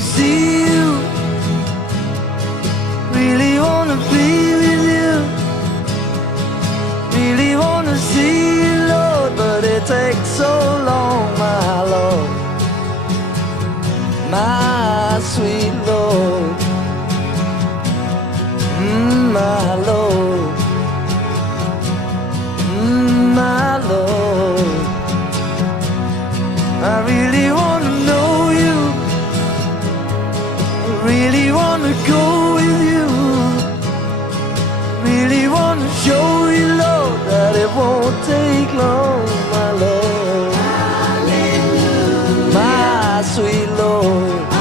see you, really wanna be with you, really wanna see you, Lord, but it takes so long, my Lord, my sweet Lord, my Lord, my Lord. I really wanna know you, I really wanna go with you, really wanna show you, Lord, that it won't take long, my Lord, hallelujah, my sweet Lord.